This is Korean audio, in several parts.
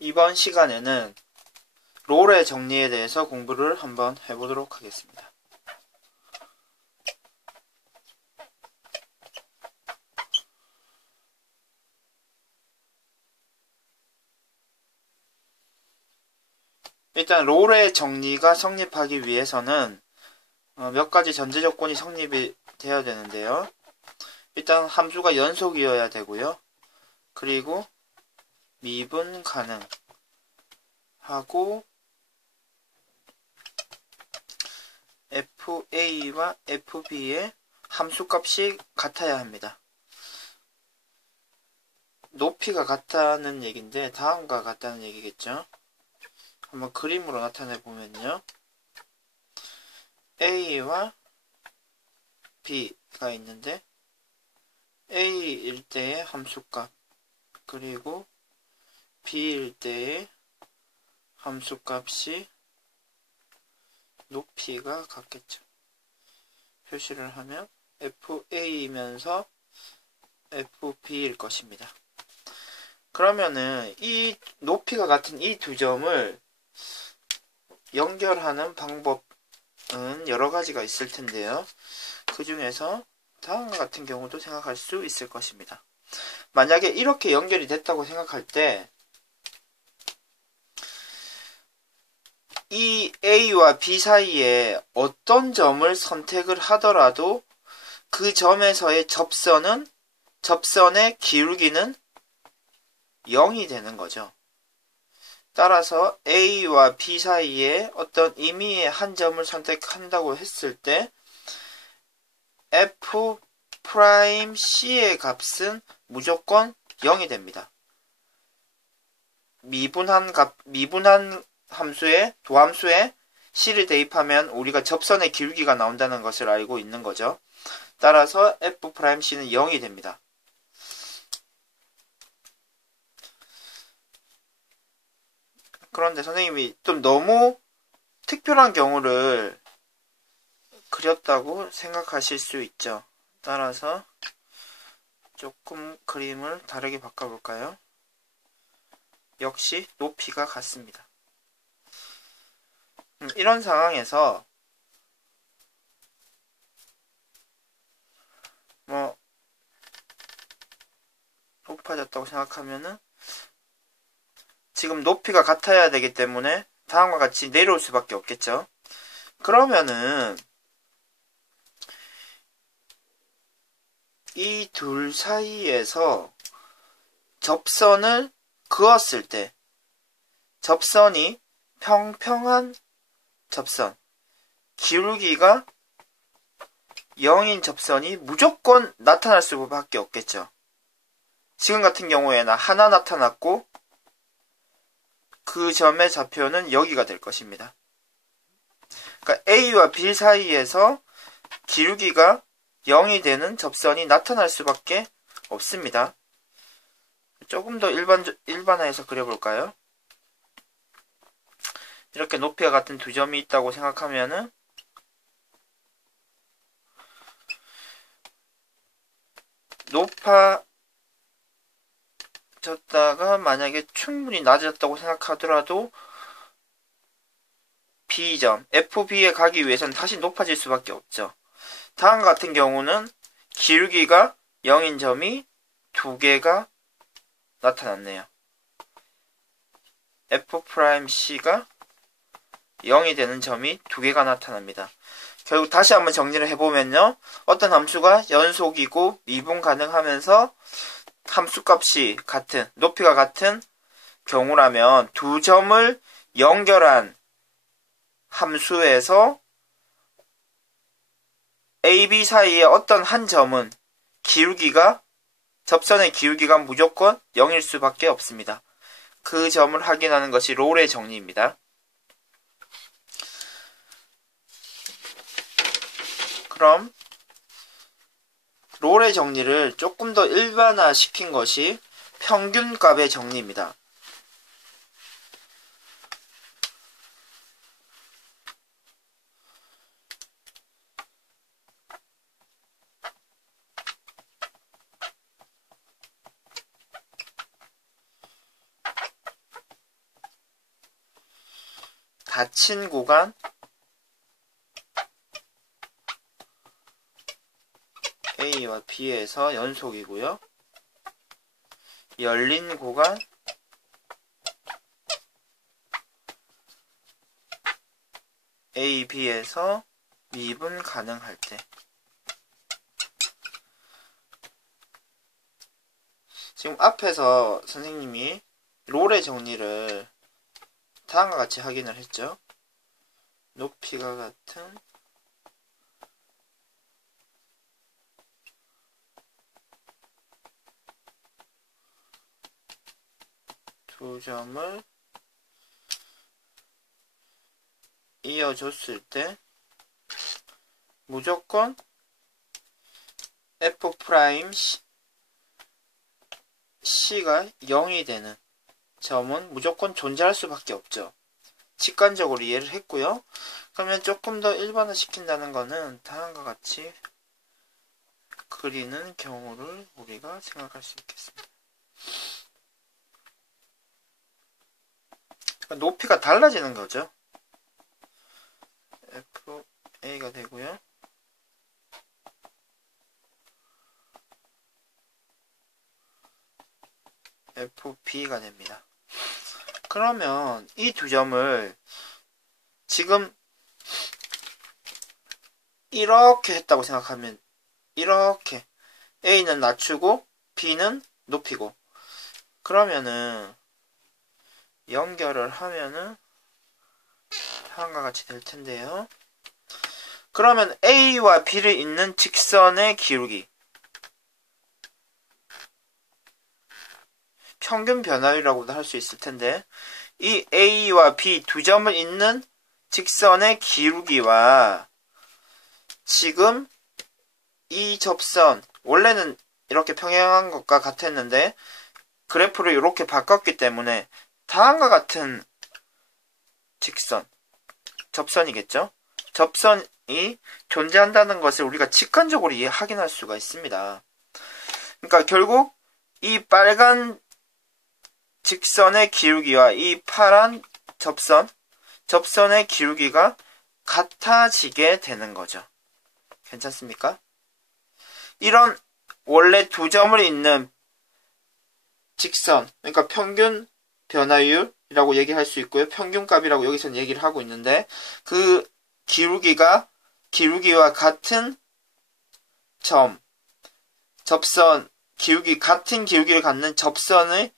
이번 시간에는 롤의 정리에 대해서 공부를 한번 해보도록 하겠습니다. 일단 롤의 정리가 성립하기 위해서는 몇 가지 전제 조건이 성립이 되어야 되는데요. 일단 함수가 연속이어야 되고요. 그리고 미분 가능하고 FA와 FB의 함수값이 같아야 합니다. 높이가 같다는 얘기인데 다음과 같다는 얘기겠죠. 한번 그림으로 나타내 보면요. A와 B가 있는데 A일 때의 함수값 그리고 B일 때의 함수값이 높이가 같겠죠. 표시를 하면 FA이면서 FB일 것입니다. 그러면은 이 높이가 같은 이 두 점을 연결하는 방법은 여러 가지가 있을 텐데요. 그 중에서 다음과 같은 경우도 생각할 수 있을 것입니다. 만약에 이렇게 연결이 됐다고 생각할 때 이 A와 B 사이에 어떤 점을 선택을 하더라도 그 점에서의 접선의 기울기는 0이 되는 거죠. 따라서 A와 B 사이에 어떤 임의의 한 점을 선택한다고 했을 때 F'C의 값은 무조건 0이 됩니다. 미분한 함수에 도함수에 C를 대입하면 우리가 접선의 기울기가 나온다는 것을 알고 있는 거죠. 따라서 F'C는 0이 됩니다. 그런데 선생님이 좀 너무 특별한 경우를 그렸다고 생각하실 수 있죠. 따라서 조금 그림을 다르게 바꿔볼까요? 역시 높이가 같습니다. 이런 상황에서 높아졌다고 생각하면은 지금 높이가 같아야 되기 때문에 다음과 같이 내려올 수밖에 없겠죠. 그러면은 이 둘 사이에서 접선을 그었을 때 접선이 평평한 접선, 기울기가 0인 접선이 무조건 나타날 수밖에 없겠죠. 지금 같은 경우에는 하나 나타났고 그 점의 좌표는 여기가 될 것입니다. 그러니까 A와 B 사이에서 기울기가 0이 되는 접선이 나타날 수밖에 없습니다. 조금 더 일반화해서 그려볼까요? 이렇게 높이가 같은 두 점이 있다고 생각하면은 높아졌다가 만약에 충분히 낮아졌다고 생각하더라도 B점, FB에 가기 위해서는 다시 높아질 수밖에 없죠. 다음과 같은 경우는 기울기가 0인 점이 두 개가 나타났네요. F'C가 0이 되는 점이 두 개가 나타납니다. 결국 다시 한번 정리를 해보면요. 어떤 함수가 연속이고 미분 가능하면서 함수값이 같은, 높이가 같은 경우라면 두 점을 연결한 함수에서 A, B 사이에 어떤 한 점은 접선의 기울기가 무조건 0일 수밖에 없습니다. 그 점을 확인하는 것이 롤의 정리입니다. 그럼 롤의 정리를 조금 더 일반화시킨 것이 평균값의 정리입니다. 닫힌 구간 A와 B에서 연속이고요. 열린 구간 A, B에서 미분 가능할 때. 지금 앞에서 선생님이 롤의 정리를 다음과 같이 확인을 했죠. 높이가 같은 두 점을 이어줬을 때 무조건 F' C가 0이 되는 점은 무조건 존재할 수밖에 없죠. 직관적으로 이해를 했고요. 그러면 조금 더 일반화 시킨다는 거는 다음과 같이 그리는 경우를 우리가 생각할 수 있겠습니다. 그러니까 높이가 달라지는 거죠. FA가 되고요. FB가 됩니다. 그러면 이 두 점을 지금 이렇게 했다고 생각하면 이렇게 A는 낮추고 B는 높이고 그러면은 연결을 하면은 다음과 같이 될 텐데요. 그러면 A와 B를 잇는 직선의 기울기 평균 변화율이라고도 할 수 있을 텐데 이 A와 B 두 점을 잇는 직선의 기울기와 지금 이 접선 원래는 이렇게 평행한 것과 같았는데 그래프를 이렇게 바꿨기 때문에 다음과 같은 직선 접선이겠죠. 접선이 존재한다는 것을 우리가 직관적으로 확인할 수가 있습니다. 그러니까 결국 이 빨간 직선의 기울기와 이 파란 접선의 기울기가 같아지게 되는 거죠. 괜찮습니까? 이런 원래 두 점을 잇는 직선, 그러니까 평균 변화율이라고 얘기할 수 있고요. 평균값이라고 여기서는 얘기를 하고 있는데 그 기울기와 같은 접선, 같은 기울기를 갖는 접선이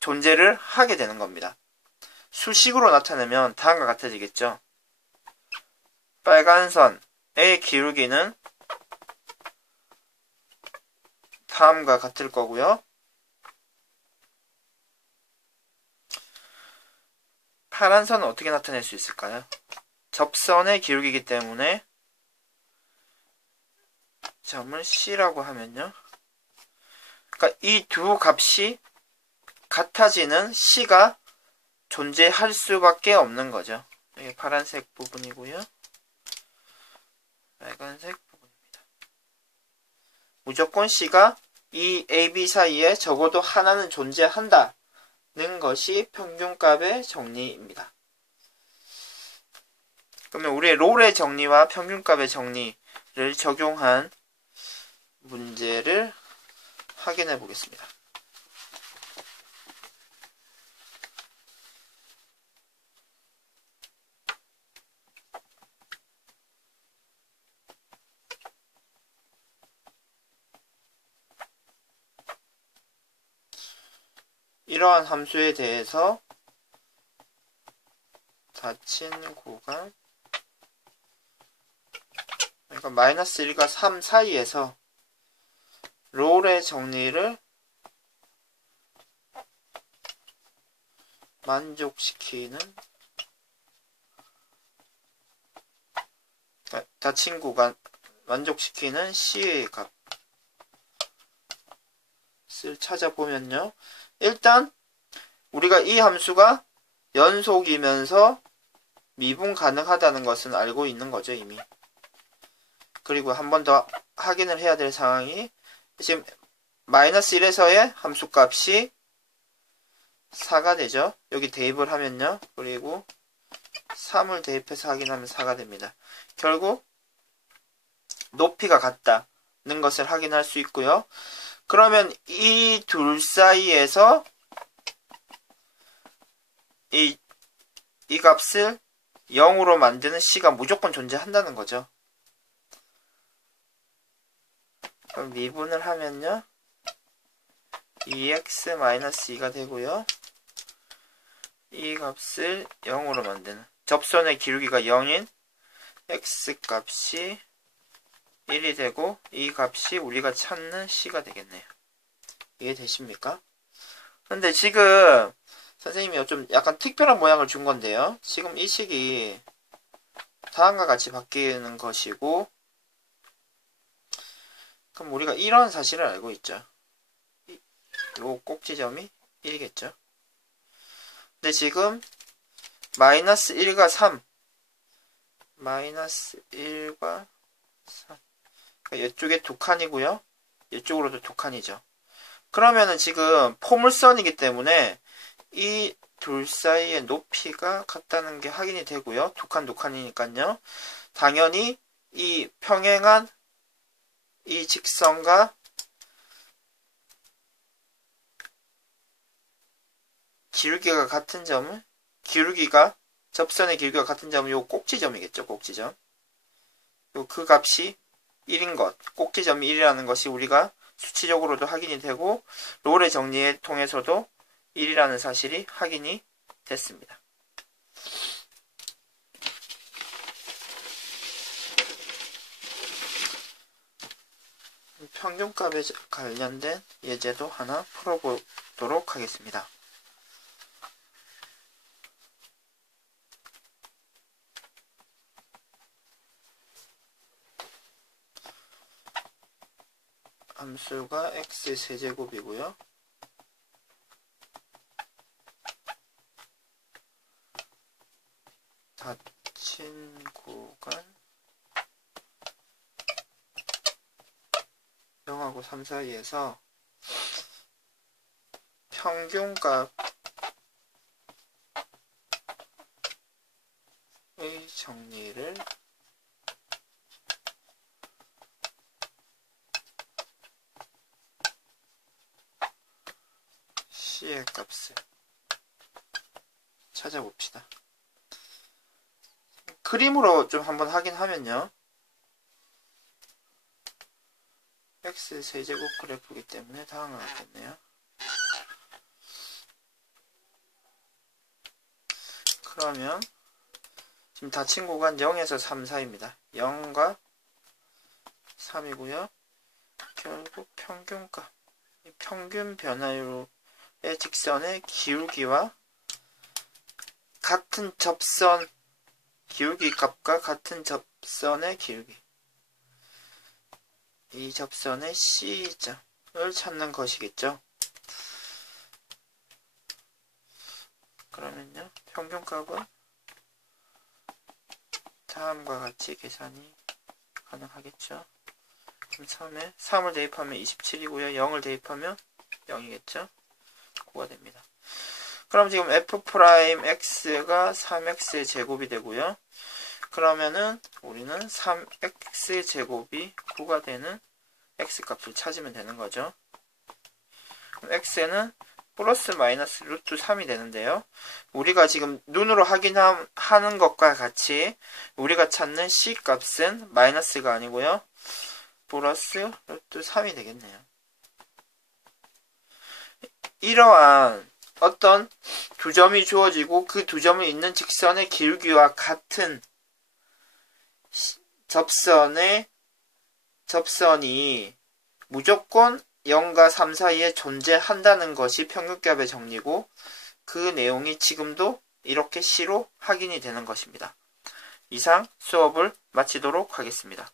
존재를 하게 되는 겁니다. 수식으로 나타내면 다음과 같아지겠죠. 빨간 선의 기울기는 다음과 같을 거고요. 파란 선은 어떻게 나타낼 수 있을까요? 접선의 기울기이기 때문에 점을 C라고 하면요. 그러니까 이 두 값이 같아지는 C가 존재할 수밖에 없는 거죠. 이게 파란색 부분이고요. 빨간색 부분입니다. 무조건 C가 이 AB 사이에 적어도 하나는 존재한다는 것이 평균값의 정리입니다. 그러면 우리의 롤의 정리와 평균값의 정리를 적용한 문제를 확인해 보겠습니다. 이러한 함수에 대해서 닫힌 구간 그러니까 마이너스 1과 3 사이에서 롤의 정리를 만족시키는 닫힌 구간 만족시키는 C의 값을 찾아보면요. 일단 우리가 이 함수가 연속이면서 미분 가능하다는 것은 알고 있는 거죠, 이미. 그리고 한 번 더 확인을 해야 될 상황이 지금 마이너스 1에서의 함수값이 4가 되죠. 여기 대입을 하면요. 그리고 3을 대입해서 확인하면 4가 됩니다. 결국 높이가 같다는 것을 확인할 수 있고요. 그러면 이 둘 사이에서 이 값을 0으로 만드는 C가 무조건 존재한다는 거죠. 그럼 미분을 하면요. 2x-2가 되고요. 이 값을 0으로 만드는 접선의 기울기가 0인 x값이 1이 되고 이 값이 우리가 찾는 C가 되겠네요. 이해되십니까? 근데 지금 선생님이 좀 약간 특별한 모양을 준 건데요. 지금 이 식이 다음과 같이 바뀌는 것이고, 그럼 우리가 이런 사실을 알고 있죠. 요 꼭지점이 1이겠죠. 근데 지금 마이너스 1과 3 마이너스 1과 3 그러니까 이쪽에 두 칸이고요. 이쪽으로도 두 칸이죠. 그러면은 지금 포물선이기 때문에 이 둘 사이의 높이가 같다는 게 확인이 되고요. 두 칸이니까요. 당연히 이 평행한 이 직선과 기울기가 같은 점을 접선의 기울기가 같은 점은 요 꼭지점이겠죠. 꼭지점. 요 그 값이 1인 것. 꼭지점이 1이라는 것이 우리가 수치적으로도 확인이 되고 롤의 정리에 통해서도 1이라는 사실이 확인이 됐습니다. 평균값에 관련된 예제도 하나 풀어보도록 하겠습니다. 함수가 x세제곱이고요. 닫힌 구간 0하고 3 사이에서 평균값의 정리를 C의 값을 찾아봅시다. 그림으로 좀 한번 확인하면요. x 세제곱 그래프이기 때문에 다음과 같겠네요. 그러면 지금 닫힌 구간 0에서 3 사이입니다. 0과 3이고요. 결국 평균값, 평균 변화율의 직선의 기울기와 같은 접선 기울기 값과 같은 접선의 기울기, 이 접선의 C점을 찾는 것이겠죠. 그러면요, 평균값은 다음과 같이 계산이 가능하겠죠. 그럼 3을 대입하면 27이고요. 0을 대입하면 0이겠죠. 9가 됩니다. 그럼 지금 f'x가 3x의 제곱이 되고요. 그러면은 우리는 3x 제곱이 9가 되는 x값을 찾으면 되는 거죠. 그럼 x는 플러스 마이너스 루트 3이 되는데요. 우리가 지금 눈으로 확인하는 것과 같이 우리가 찾는 C값은 마이너스가 아니고요. 플러스 루트 3이 되겠네요. 이러한 어떤 두 점이 주어지고 그 두 점이 있는 직선의 기울기와 같은 접선이 무조건 0과 3 사이에 존재한다는 것이 평균값의 정리고 그 내용이 지금도 이렇게 C로 확인이 되는 것입니다. 이상 수업을 마치도록 하겠습니다.